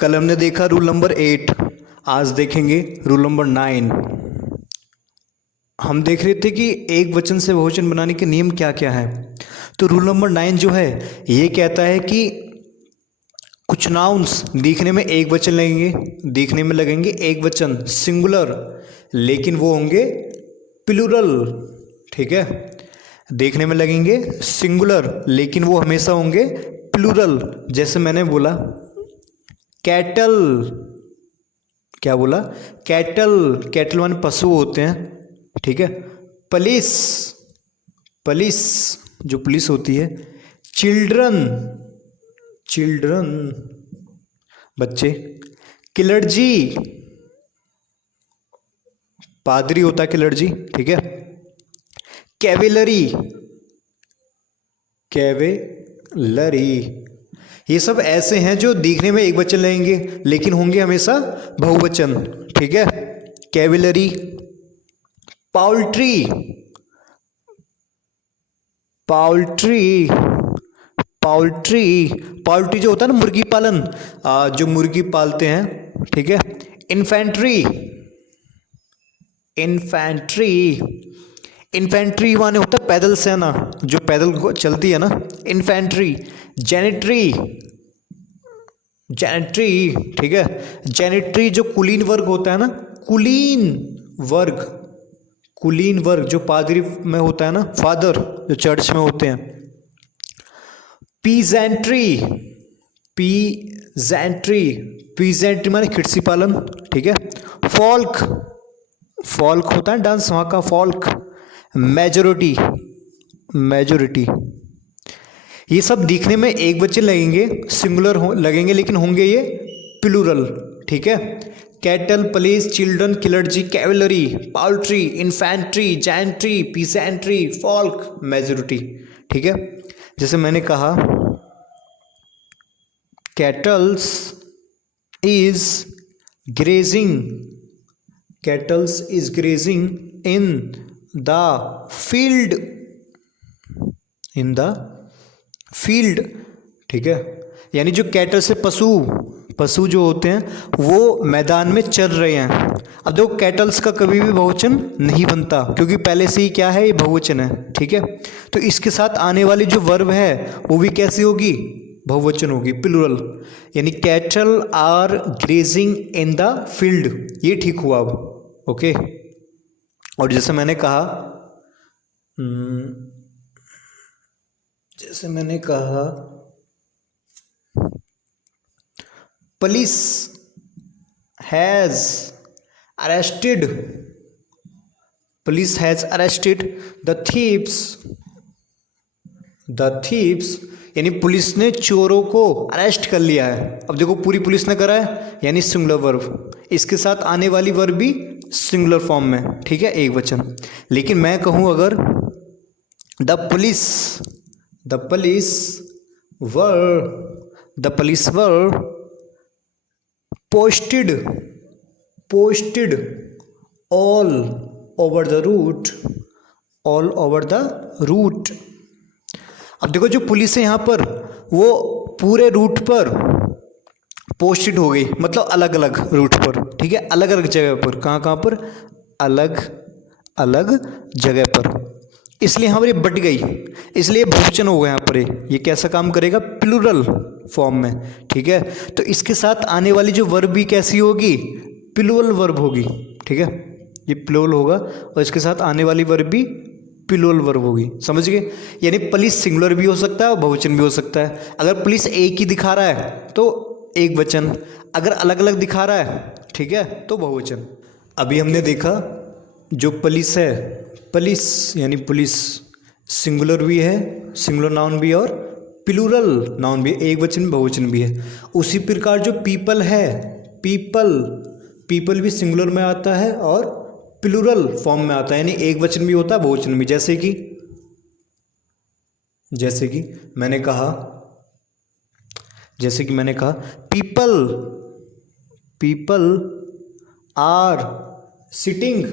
कल हमने देखा रूल नंबर 8, आज देखेंगे रूल नंबर 9। हम देख रहे थे कि एक वचन से बहुवचन बनाने के नियम क्या क्या हैं। तो रूल नंबर 9 जो है ये कहता है कि कुछ नाउन्स दिखने में एक वचन लगेंगे एक वचन सिंगुलर, लेकिन वो होंगे प्लूरल। ठीक है, देखने में लगेंगे सिंगुलर लेकिन वो हमेशा होंगे प्लूरल। जैसे मैंने बोला कैटल, क्या बोला? कैटल, कैटल माने पशु होते हैं। ठीक है, पुलिस, पुलिस जो पुलिस होती है। चिल्ड्रन, चिल्ड्रन बच्चे। क्लर्जी, पादरी होता है क्लर्जी। ठीक है, कैवेलरी, कैवेलरी। ये सब ऐसे हैं जो दिखने में एक वचन लगेंगे लेकिन होंगे हमेशा बहुवचन। ठीक है, कैवेलरी। पाउल्ट्री, पाउल्ट्री, पाउल्ट्री, पाउल्ट्री जो होता है ना मुर्गी पालन, जो मुर्गी पालते हैं। ठीक है, इन्फेंट्री, इन्फेंट्री, इन्फेंट्री माने होता है पैदल सेना, जो पैदल चलती है ना, इन्फेंट्री। जेनेट्री, जेनेट्री। ठीक है, जेनेट्री जो कुलीन वर्ग होता है ना, कुलीन वर्ग, कुलीन वर्ग जो पादरी में होता है ना, फादर जो चर्च में होते हैं। पीजेंट्री, पीजेंट्री, पीजेंट्री माने खिड़सी पालन। ठीक है, फॉल्क, फॉल्क होता है डांस वहाँ का, फॉल्क। Majority, majority. ये सब दिखने में एक वचन लगेंगे, सिंगुलर लगेंगे लेकिन होंगे ये प्लूरल। ठीक है, cattle, police, children, clergy, cavalry, poultry, infantry, gentry, peasantry, folk, majority. ठीक है, जैसे मैंने कहा cattles is grazing, cattles is grazing in the field, in the field. ठीक है, यानी जो कैटल से पशु, पशु जो होते हैं वो मैदान में चर रहे हैं। अब देखो कैटल्स का कभी भी बहुवचन नहीं बनता क्योंकि पहले से ही क्या है, ये बहुवचन है। ठीक है, तो इसके साथ आने वाली जो वर्ब है वो भी कैसी होगी, बहुवचन होगी, प्लूरल। यानी cattle are grazing in the field, ये ठीक हुआ अब। ओके, और जैसे मैंने कहा, जैसे मैंने कहा police has arrested, police has arrested the thieves, the thieves यानी पुलिस ने चोरों को अरेस्ट कर लिया है। अब देखो पूरी पुलिस ने करा है यानी सिंगुलर वर्ब, इसके साथ आने वाली वर्ब भी सिंगुलर फॉर्म में। ठीक है, एक वचन। लेकिन मैं कहूं अगर the police, the police were, the police were posted, posted all over the route, all over the route. अब देखो जो पुलिस है यहाँ पर वो पूरे रूट पर पोस्टेड हो गई, मतलब अलग अलग रूट पर। ठीक है, अलग अलग जगह पर, कहाँ कहाँ पर, अलग अलग जगह पर, इसलिए यहाँ पर ये बट गई, इसलिए बहुवचन हो गया यहाँ पर। ये कैसा काम करेगा, प्लूरल फॉर्म में। ठीक है, तो इसके साथ आने वाली जो वर्ब भी कैसी होगी, प्लूरल वर्ब होगी। ठीक है, ये प्लूरल होगा और इसके साथ आने वाली वर्ब भी प्लूरल वर्ब होगी। समझ गए? यानी पुलिस सिंगुलर भी हो सकता है और बहुवचन भी हो सकता है। अगर पुलिस एक ही दिखा रहा है तो एक वचन, अगर अलग अलग दिखा रहा है, ठीक है, तो बहुवचन। अभी हमने देखा जो पुलिस है, पुलिस यानी पुलिस सिंगुलर भी है, सिंगुलर नाउन भी और प्लूरल नाउन भी, एक वचन बहुवचन भी है। उसी प्रकार जो पीपल है, पीपल, पीपल भी सिंगुलर में आता है और प्लूरल फॉर्म में आता है, यानी एक वचन भी होता है बहुवचन भी। जैसे कि, जैसे कि मैंने कहा, जैसे कि मैंने कहा people, people are sitting,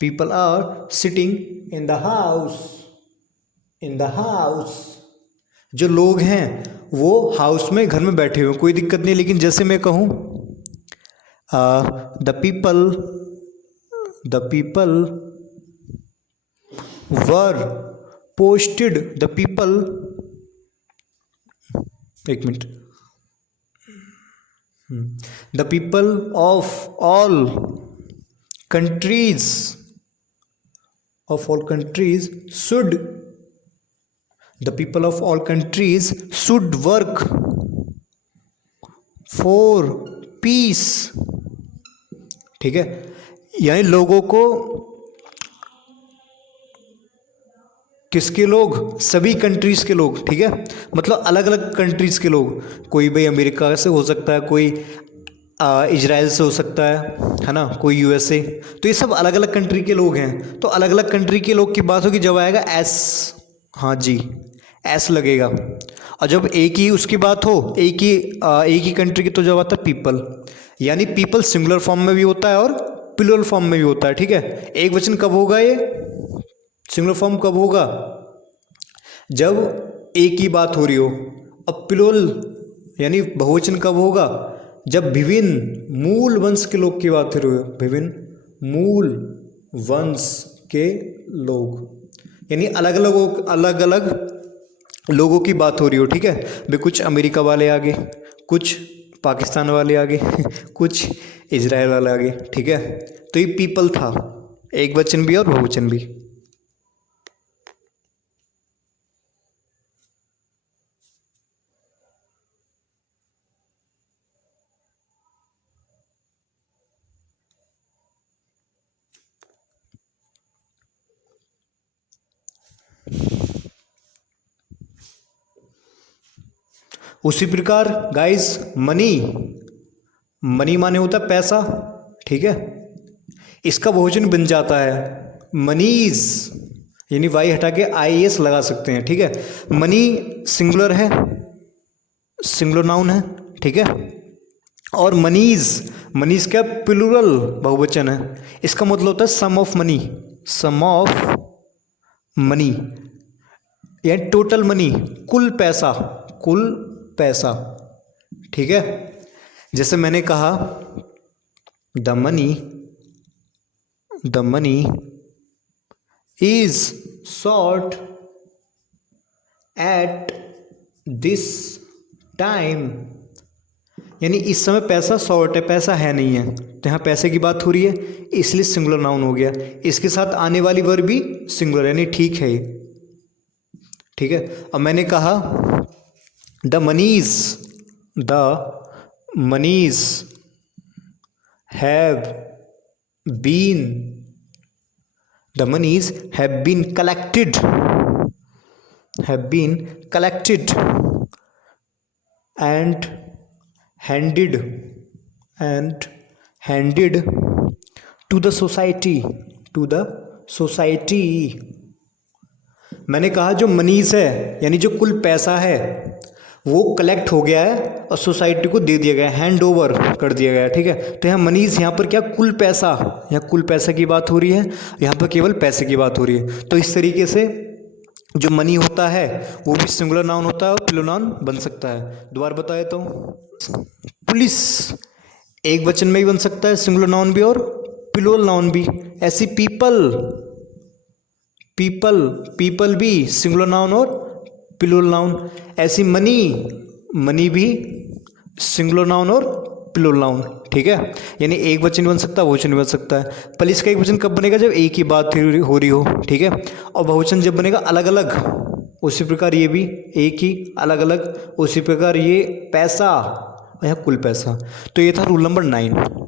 people are sitting in the house, in the house. जो लोग हैं वो हाउस में घर में बैठे हुए, कोई दिक्कत नहीं। लेकिन जैसे मैं कहूँ the people were posted, the people, एक minute, the people of all countries should, the people of all countries should work for peace। ठीक है, यानी लोगों को, किसके लोग, सभी कंट्रीज के लोग, ठीक है, मतलब अलग अलग कंट्रीज के लोग, कोई भाई अमेरिका से हो सकता है, कोई इजराइल से हो सकता है ना, कोई यूएसए, तो ये सब अलग अलग कंट्री के लोग हैं। तो अलग अलग कंट्री के लोग की बात होगी जब आएगा एस, हाँ जी एस लगेगा। और जब एक ही उसकी बात हो, एक ही कंट्री की, तो जब आता है पीपल। यानी पीपल सिंगुलर फॉर्म में भी होता है और प्लूरल फॉर्म में भी होता है, ठीक है। एक वचन कब होगा, ये सिंगुलर फॉर्म कब होगा, जब एक ही बात हो रही हो। अब प्लूरल यानी बहुवचन कब होगा, जब विभिन्न मूल वंश के लोग की बात हो रही हो, विभिन्न मूल वंश के लोग, यानी अलग अलग लोगों की बात हो रही हो, ठीक है भाई। कुछ अमेरिका वाले आगे, कुछ पाकिस्तान वाले आगे कुछ इजराइल वाले आगे, ठीक है। तो ये पीपल था, एक वचन भी और बहुवचन भी। उसी प्रकार गाइस मनी माने होता है पैसा, ठीक है। इसका बहुवचन बन जाता है मनीज, यानी वाई हटा के IES लगा सकते हैं, ठीक है। मनी सिंगुलर है, सिंगुलर नाउन है, ठीक है। और मनीज क्या प्लूरल बहुवचन है। इसका मतलब होता है सम ऑफ मनी, यानी टोटल मनी, कुल पैसा, ठीक है। जैसे मैंने कहा the money is short at this time, यानी इस समय पैसा शॉर्ट है, पैसा है नहीं है। तो यहाँ पैसे की बात हो रही है, इसलिए सिंगुलर नाउन हो गया। इसके साथ आने वाली वर्ब भी सिंगुलर, यानी ठीक है ये, ठीक है। अब मैंने कहा the moneys have been collected and handed to the society। मैंने कहा जो मनीज है, यानी जो कुल पैसा है, वो कलेक्ट हो गया है और सोसाइटी को दे दिया गया, हैंड ओवर कर दिया गया, ठीक है। तो यहाँ मनीज, यहाँ पर क्या कुल पैसा, यहाँ कुल पैसा की बात हो रही है, यहाँ पर केवल पैसे की बात हो रही है। तो इस तरीके से जो मनी होता है वो भी सिंगुलर नाउन होता है और प्लूरल नाउन बन सकता है। दोबारा बता देता हूँ, पुलिस एक वचन में भी बन सकता है, सिंगुलर नाउन भी और प्लूरल नाउन भी। ऐसी पीपल भी सिंगुलर नाउन और प्लूरल नाउन। ऐसी मनी भी सिंगुलर नाउन और प्लूरल नाउन, ठीक है। यानी एक वचन बन सकता है, बहुवचन बन सकता है। पुलिस का एक वचन कब बनेगा, जब एक ही बात हो रही हो, ठीक है। और बहुवचन जब बनेगा अलग अलग, उसी प्रकार ये भी एक ही अलग अलग, उसी प्रकार ये पैसा, यह कुल पैसा। तो ये था रूल नंबर 9।